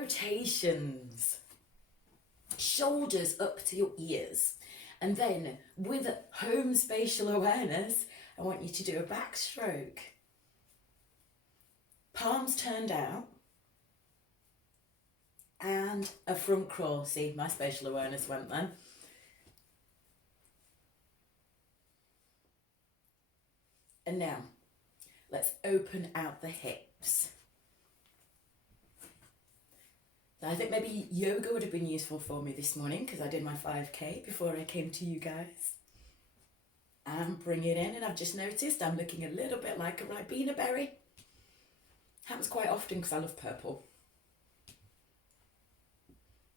rotations. Shoulders up to your ears. And then with home spatial awareness, I want you to do a backstroke. Palms turned out. And a front crawl. See, my spatial awareness went then. And now, let's open out the hips. Now, I think maybe yoga would have been useful for me this morning because I did my 5K before I came to you guys. And bring it in, and I've just noticed I'm looking a little bit like a Ribena berry. Happens quite often because I love purple.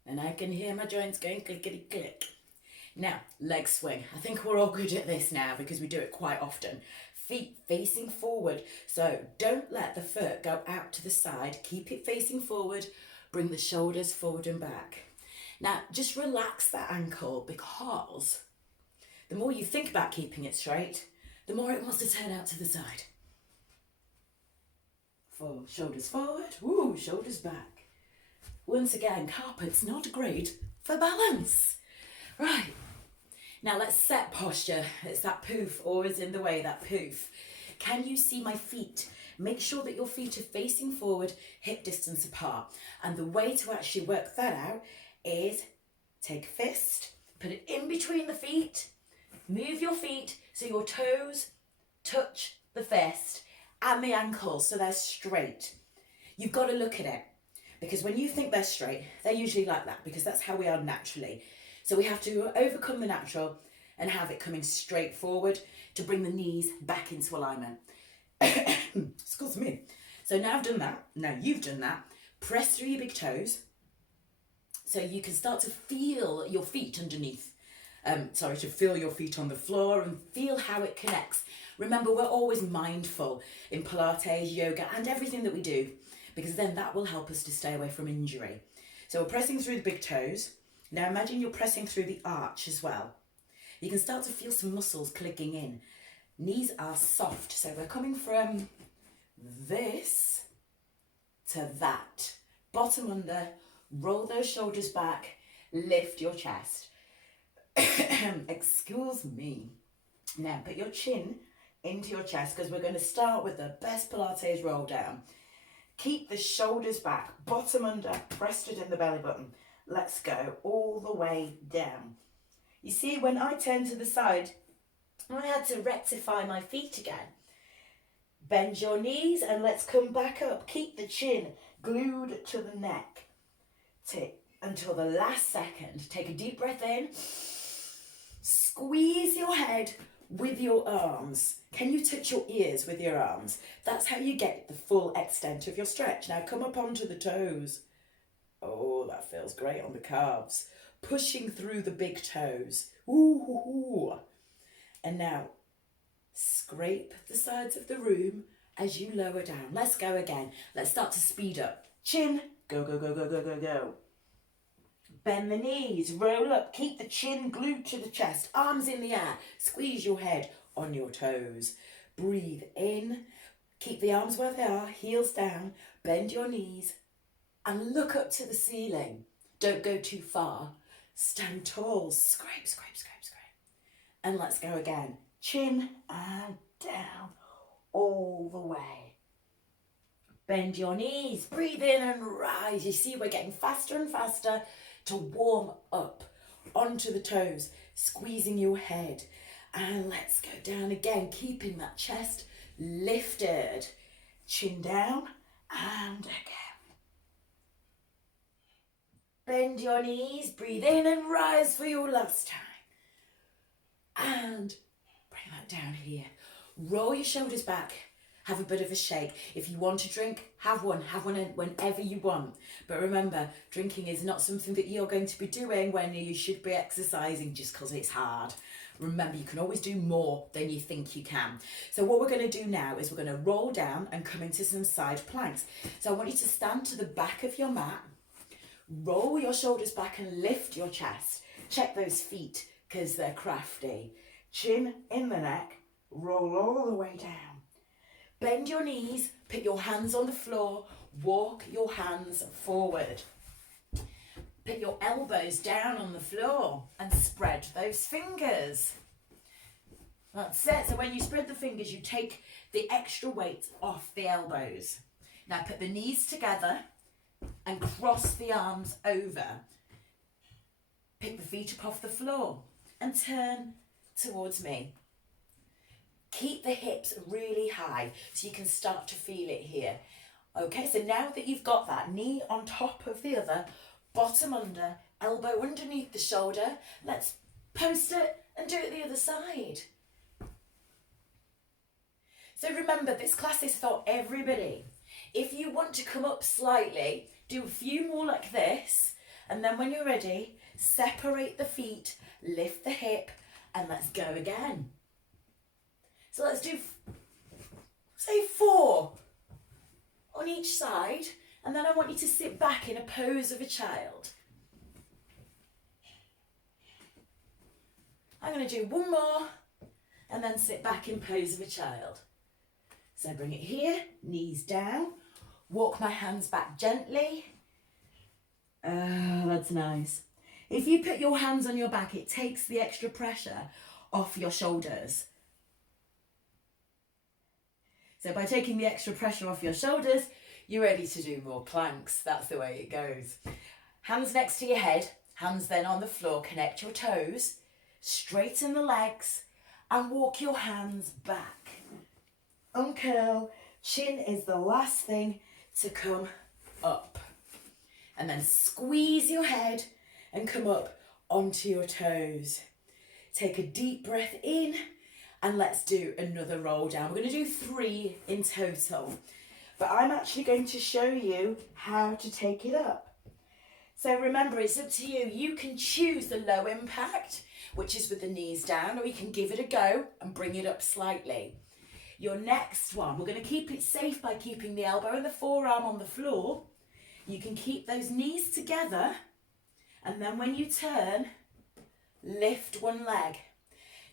And I can hear my joints going clickety click. Now, leg swing. I think we're all good at this now because we do it quite often. Feet facing forward. So don't let the foot go out to the side. Keep it facing forward. Bring the shoulders forward and back. Now, just relax that ankle because the more you think about keeping it straight, the more it wants to turn out to the side. Shoulders forward. Ooh, shoulders back. Once again, carpet's not great for balance. Right, now let's set posture. It's that poof, always in the way, that poof. Can you see my feet? Make sure that your feet are facing forward, hip distance apart. And the way to actually work that out is take a fist, put it in between the feet, move your feet so your toes touch the fist and the ankles so they're straight. You've got to look at it. Because when you think they're straight, they're usually like that because that's how we are naturally. So we have to overcome the natural and have it coming straight forward to bring the knees back into alignment. Excuse me. So now I've done that. Now you've done that. Press through your big toes so you can start to feel your feet underneath. To feel your feet on the floor and feel how it connects. Remember, we're always mindful in Pilates, yoga, and everything that we do, because then that will help us to stay away from injury. So we're pressing through the big toes. Now imagine you're pressing through the arch as well. You can start to feel some muscles clicking in. Knees are soft, so we're coming from this to that. Bottom under, roll those shoulders back, lift your chest. Excuse me. Now put your chin into your chest because we're going to start with the best Pilates roll down. Keep the shoulders back, bottom under, pressed it in the belly button. Let's go all the way down. You see, when I turned to the side, I had to rectify my feet again. Bend your knees and let's come back up. Keep the chin glued to the neck. Until the last second. Take a deep breath in. Squeeze your head with your arms. Can you touch your ears with your arms? That's how you get the full extent of your stretch. Now come up onto the toes. Oh, that feels great on the calves. Pushing through the big toes. Ooh. And now scrape the sides of the room as you lower down. Let's go again. Let's start to speed up. Chin, go, go, go, go, go, go, go. Bend the knees, roll up, keep the chin glued to the chest, arms in the air, squeeze your head on your toes. Breathe in, keep the arms where they are, heels down, bend your knees and look up to the ceiling. Don't go too far. Stand tall, scrape, scrape, scrape, scrape. And let's go again. Chin and down, all the way. Bend your knees, breathe in and rise. You see, we're getting faster and faster to warm up onto the toes, squeezing your head. And let's go down again, keeping that chest lifted. Chin down and again. Bend your knees, breathe in and rise for your last time. And bring that down here. Roll your shoulders back. Have a bit of a shake. If you want to drink, have one whenever you want. But remember, drinking is not something that you're going to be doing when you should be exercising just because it's hard. Remember, you can always do more than you think you can. So what we're going to do now is we're going to roll down and come into some side planks. So I want you to stand to the back of your mat, roll your shoulders back and lift your chest. Check those feet because they're crafty. Chin in the neck, roll all the way down. Bend your knees, put your hands on the floor, walk your hands forward. Put your elbows down on the floor and spread those fingers. That's it. So when you spread the fingers, you take the extra weight off the elbows. Now put the knees together and cross the arms over. Pick the feet up off the floor and turn towards me. Keep the hips really high so you can start to feel it here. Okay, so now that you've got that, knee on top of the other, bottom under, elbow underneath the shoulder, let's post it and do it the other side. So remember, this class is for everybody. If you want to come up slightly, do a few more like this, and then when you're ready, separate the feet, lift the hip, and let's go again. So let's do, say 4 on each side, and then I want you to sit back in a pose of a child. I'm going to do 1 more, and then sit back in pose of a child. So bring it here, knees down, walk my hands back gently. Oh, that's nice. If you put your hands on your back, it takes the extra pressure off your shoulders. So by taking the extra pressure off your shoulders, you're ready to do more planks. That's the way it goes. Hands next to your head, hands then on the floor, connect your toes, straighten the legs and walk your hands back. Uncurl, chin is the last thing to come up. And then squeeze your head and come up onto your toes. Take a deep breath in and let's do another roll down. We're going to do 3 in total, but I'm actually going to show you how to take it up. So remember, it's up to you. You can choose the low impact, which is with the knees down, or you can give it a go and bring it up slightly. Your next one, we're going to keep it safe by keeping the elbow and the forearm on the floor. You can keep those knees together, and then when you turn, lift one leg.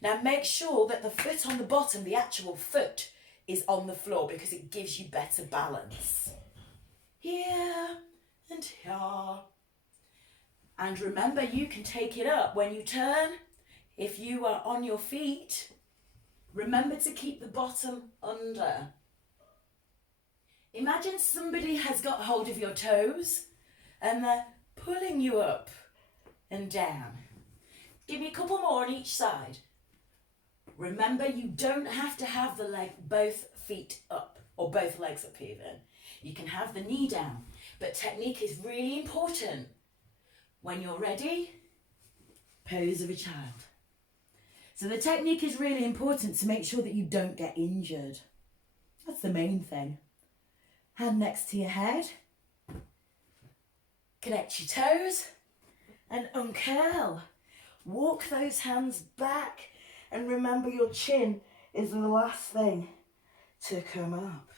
Now make sure that the foot on the bottom, the actual foot, is on the floor because it gives you better balance. Here and here. And remember, you can take it up when you turn. If you are on your feet, remember to keep the bottom under. Imagine somebody has got hold of your toes and they're pulling you up and down. Give me a couple more on each side. Remember, you don't have to have both feet up or both legs up even. You can have the knee down, but technique is really important. When you're ready, pose of a child. So the technique is really important to make sure that you don't get injured. That's the main thing. Hand next to your head. Connect your toes and uncurl. Walk those hands back and remember your chin is the last thing to come up.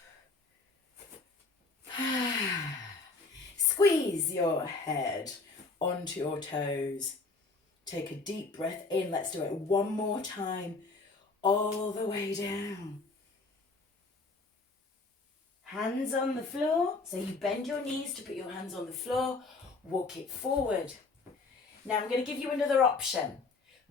Squeeze your head onto your toes. Take a deep breath in. Let's do it 1 more time, all the way down. Hands on the floor. So you bend your knees to put your hands on the floor. Walk it forward. Now I'm going to give you another option.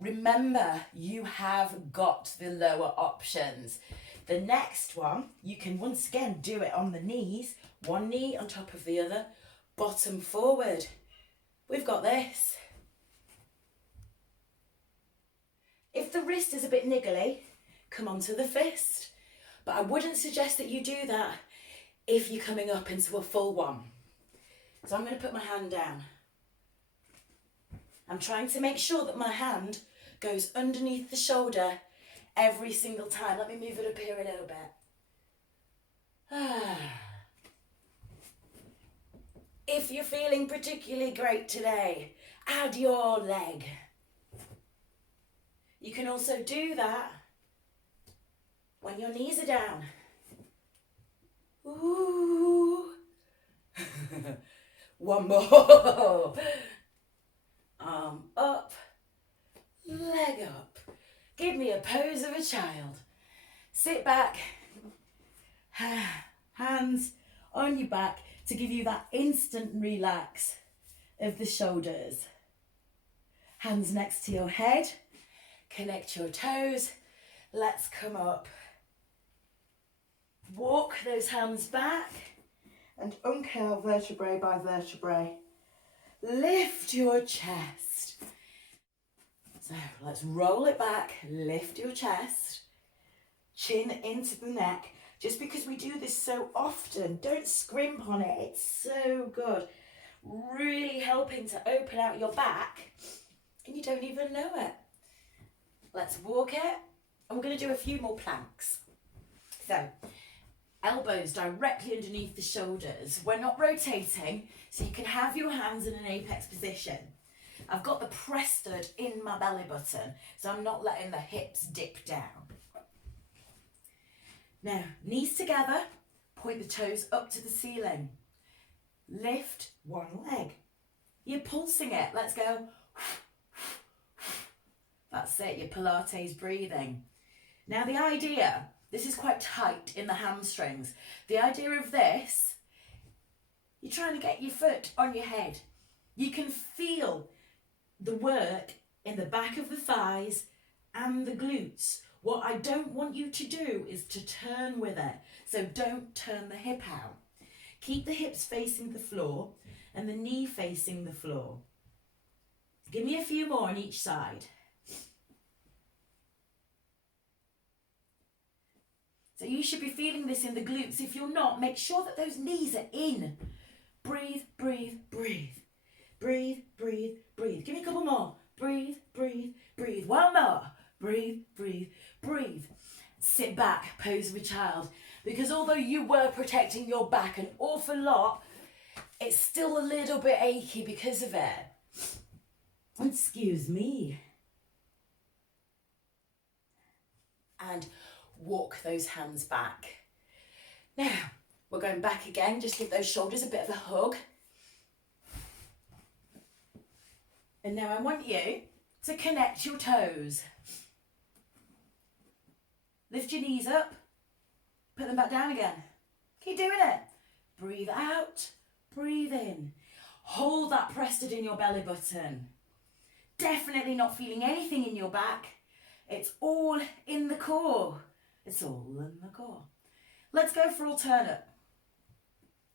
Remember, you have got the lower options. The next one, you can once again do it on the knees. 1 knee on top of the other, bottom forward. We've got this. If the wrist is a bit niggly, come onto the fist. But I wouldn't suggest that you do that if you're coming up into a full one. So I'm going to put my hand down. I'm trying to make sure that my hand goes underneath the shoulder every single time. Let me move it up here a little bit. If you're feeling particularly great today, add your leg. You can also do that when your knees are down. Ooh. 1 more. Arm up, leg up. Give me a pose of a child. Sit back, hands on your back to give you that instant relax of the shoulders. Hands next to your head. Connect your toes. Let's come up. Walk those hands back and uncurl vertebrae by vertebrae. Lift your chest. So let's roll it back, lift your chest, chin into the neck. Just because we do this so often, don't scrimp on it, it's so good. Really helping to open out your back and you don't even know it. Let's walk it and we're going to do a few more planks. So elbows directly underneath the shoulders. We're not rotating, so you can have your hands in an apex position. I've got the press stud in my belly button, so I'm not letting the hips dip down. Now, knees together, point the toes up to the ceiling. Lift one leg. You're pulsing it. Let's go. That's it, your Pilates breathing. Now the idea, this is quite tight in the hamstrings. The idea of this, you're trying to get your foot on your head. You can feel the work in the back of the thighs and the glutes. What I don't want you to do is to turn with it. So don't turn the hip out. Keep the hips facing the floor and the knee facing the floor. Give me a few more on each side. So you should be feeling this in the glutes. If you're not, make sure that those knees are in. Breathe, breathe, breathe. Breathe, breathe, breathe. Give me a couple more. Breathe, breathe, breathe. One more. Breathe, breathe, breathe. Sit back, pose of a child. Because although you were protecting your back an awful lot, it's still a little bit achy because of it. Excuse me. And walk those hands back. Now, we're going back again. Just give those shoulders a bit of a hug. And now I want you to connect your toes. Lift your knees up. Put them back down again. Keep doing it. Breathe out. Breathe in. Hold that pressed in your belly button. Definitely not feeling anything in your back. It's all in the core. It's all in the core. Let's go for alternate.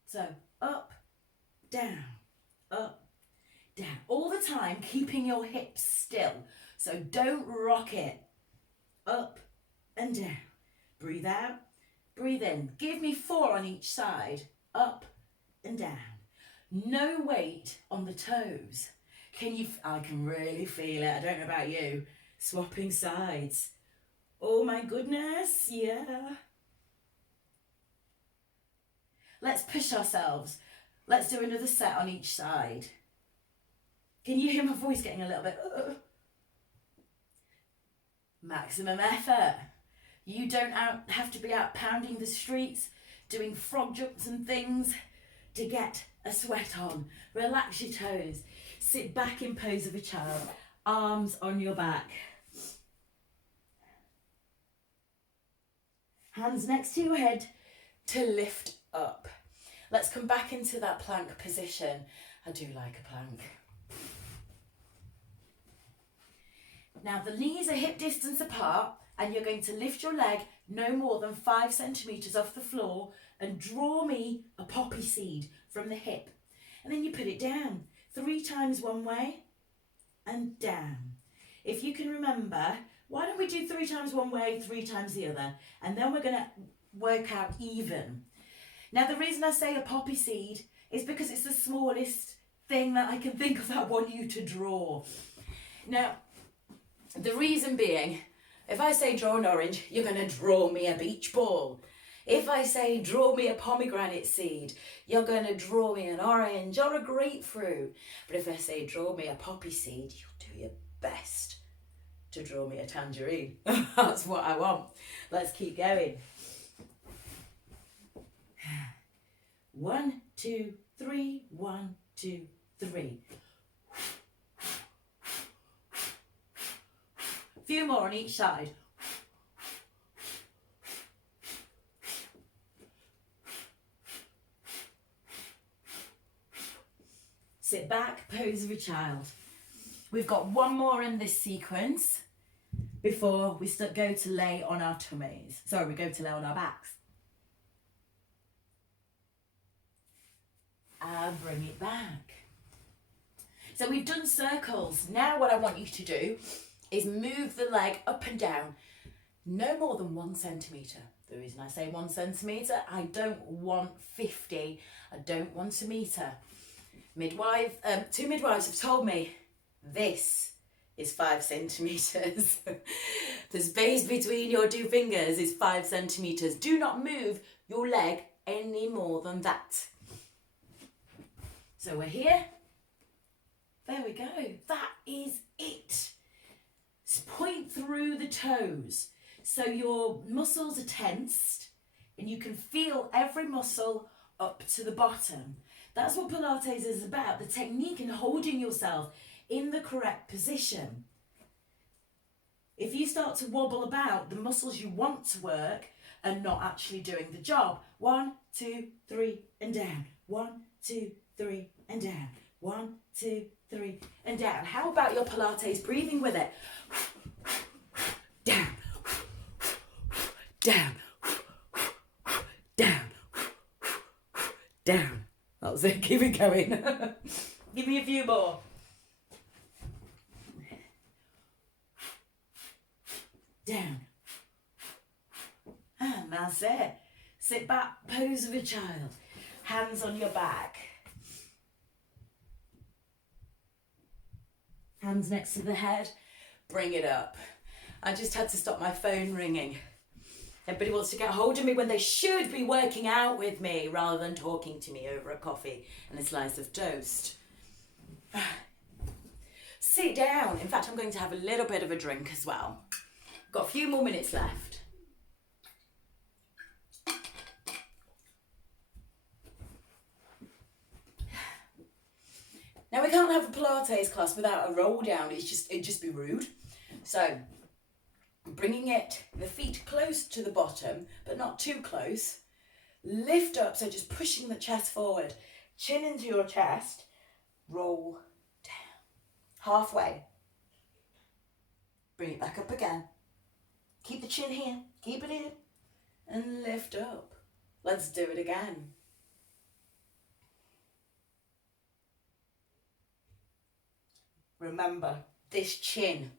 So up, down, up, down. All the time keeping your hips still. So don't rock it. Up and down. Breathe out, breathe in. Give me 4 on each side. Up and down. No weight on the toes. I can really feel it. I don't know about you. Swapping sides. Oh my goodness, yeah. Let's push ourselves. Let's do another set on each side. Can you hear my voice getting a little bit? Maximum effort. You don't have to be out pounding the streets, doing frog jumps and things to get a sweat on. Relax your toes. Sit back in pose of a child. Arms on your back. Hands next to your head to lift up. Let's come back into that plank position. I do like a plank. Now the knees are hip distance apart and you're going to lift your leg no more than 5 centimetres off the floor and draw me a poppy seed from the hip. And then you put it down 3 times one way and down. If you can remember, why don't we do 3 times one way, 3 times the other? And then we're going to work out even. Now, the reason I say a poppy seed is because it's the smallest thing that I can think of that I want you to draw. Now, the reason being, if I say draw an orange, you're going to draw me a beach ball. If I say draw me a pomegranate seed, you're going to draw me an orange or a grapefruit. But if I say draw me a poppy seed, you'll do your best to draw me a tangerine. That's what I want. Let's keep going. 1, 2, 3. 1, 2, 3. Few more on each side. Sit back, pose of a child. We've got one more in this sequence before we go to lay on our tummies. Sorry, we go to lay on our backs. And bring it back. So we've done circles. Now what I want you to do is move the leg up and down, no more than 1 centimetre. The reason I say 1 centimetre, I don't want 50, I don't want a metre. Two midwives have told me this is 5 centimetres. The space between your two fingers is 5 centimetres. Do not move your leg any more than that. So we're here. There we go. That is it. Point through the toes. So your muscles are tensed and you can feel every muscle up to the bottom. That's what Pilates is about, the technique and holding yourself in the correct position. If you start to wobble about, the muscles you want to work are not actually doing the job. 1, 2, 3, and down. 1, 2, 3, and down. 1, 2, 3, and down. How about your Pilates breathing with it? Down, down, down, down. That was it. Keep it going. Give me a few more. Down. And that's it. Sit back, pose of a child. Hands on your back. Hands next to the head. Bring it up. I just had to stop my phone ringing. Everybody wants to get hold of me when they should be working out with me rather than talking to me over a coffee and a slice of toast. Sit down. In fact, I'm going to have a little bit of a drink as well. Got a few more minutes left. Now we can't have a Pilates class without a roll down. It'd just be rude. So bringing the feet close to the bottom, but not too close. Lift up, so just pushing the chest forward. Chin into your chest. Roll down. Halfway. Bring it back up again. Keep the chin here. Keep it in. And lift up. Let's do it again. Remember, this chin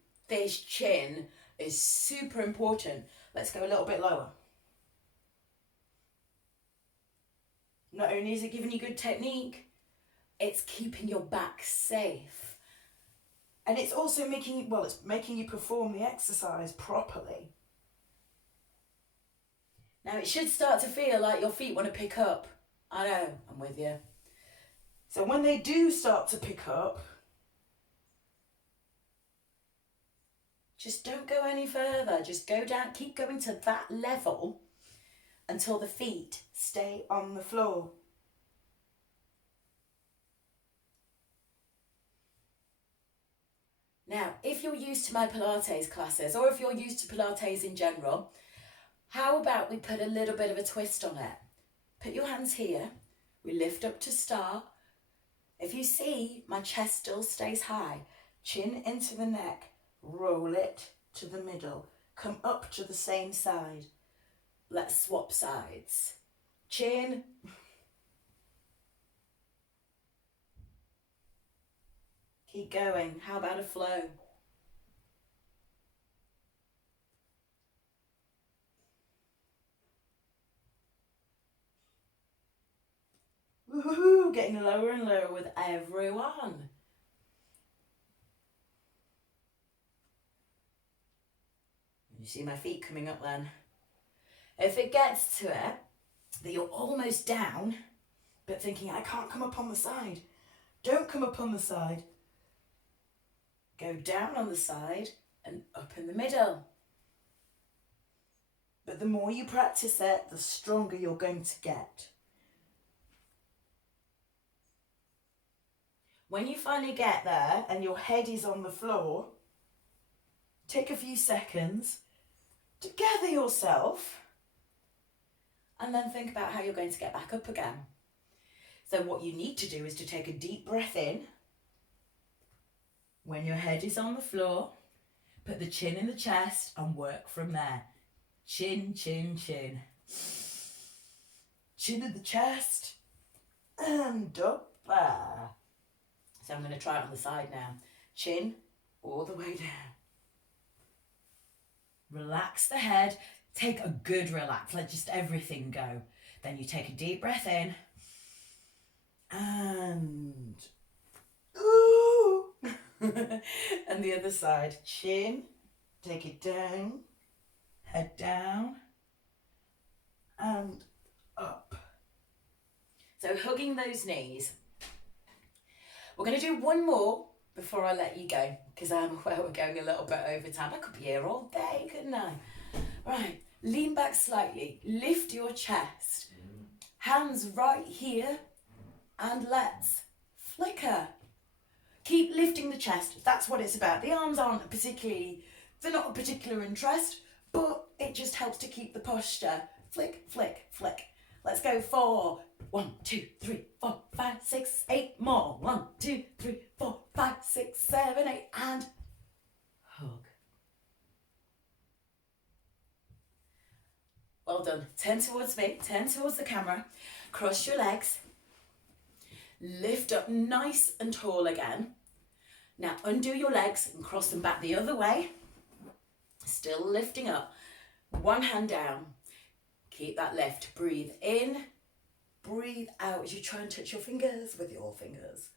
is super important. Let's go a little bit lower. Not only is it giving you good technique, it's keeping your back safe. And it's also making you perform the exercise properly. Now it should start to feel like your feet want to pick up. I know, I'm with you. So when they do start to pick up, just don't go any further. Just go down, keep going to that level until the feet stay on the floor. Now, if you're used to my Pilates classes, or if you're used to Pilates in general, how about we put a little bit of a twist on it? Put your hands here. We lift up to start. If you see, my chest still stays high. Chin into the neck. Roll it to the middle. Come up to the same side. Let's swap sides. Chin. Keep going. How about a flow? Woohoo! Getting lower and lower with everyone. You see my feet coming up then. If it gets to it, that you're almost down, but thinking, I can't come up on the side. Don't come up on the side. Go down on the side and up in the middle. But the more you practice it, the stronger you're going to get. When you finally get there and your head is on the floor, take a few seconds to gather yourself and then think about how you're going to get back up again. So what you need to do is to take a deep breath in. When your head is on the floor, put the chin in the chest and work from there. Chin, chin, chin. Chin in the chest and up there. So I'm going to try it on the side now. Chin all the way down. Relax the head. Take a good relax. Let just everything go. Then you take a deep breath in. And ooh. And the other side. Chin. Take it down. Head down. And up. So hugging those knees. We're going to do one more before I let you go, because I'm aware we're going a little bit over time. I could be here all day, couldn't I? Right, lean back slightly, lift your chest, hands right here, and let's flicker. Keep lifting the chest, that's what it's about. The arms aren't particularly, they're not a particular interest, but it just helps to keep the posture. Flick, flick, flick. Let's go for 1, 2, 3, 4, 5, 6, 8 more. 1, 2, 3, 4, 5, 6, 7, 8, and hug. Well done. Turn towards me, turn towards the camera. Cross your legs. Lift up nice and tall again. Now undo your legs and cross them back the other way. Still lifting up. One hand down. Keep that lift. Breathe in. Breathe out as you try and touch your fingers with your fingers.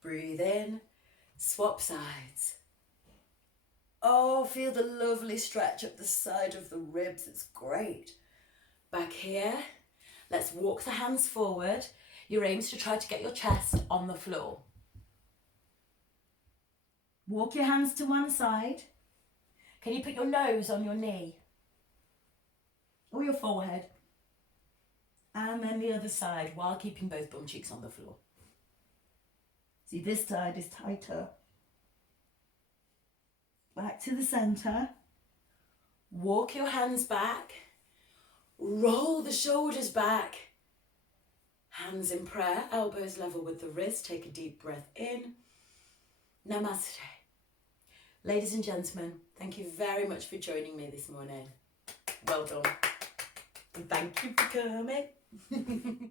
Breathe in. Swap sides. Oh, feel the lovely stretch up the side of the ribs. It's great. Back here. Let's walk the hands forward. Your aim is to try to get your chest on the floor. Walk your hands to one side. Can you put your nose on your knee? Or your forehead? And then the other side while keeping both bum cheeks on the floor. See, this side is tighter. Back to the center. Walk your hands back. Roll the shoulders back. Hands in prayer, elbows level with the wrist. Take a deep breath in. Namaste. Ladies and gentlemen, thank you very much for joining me this morning. Well done. And thank you for coming.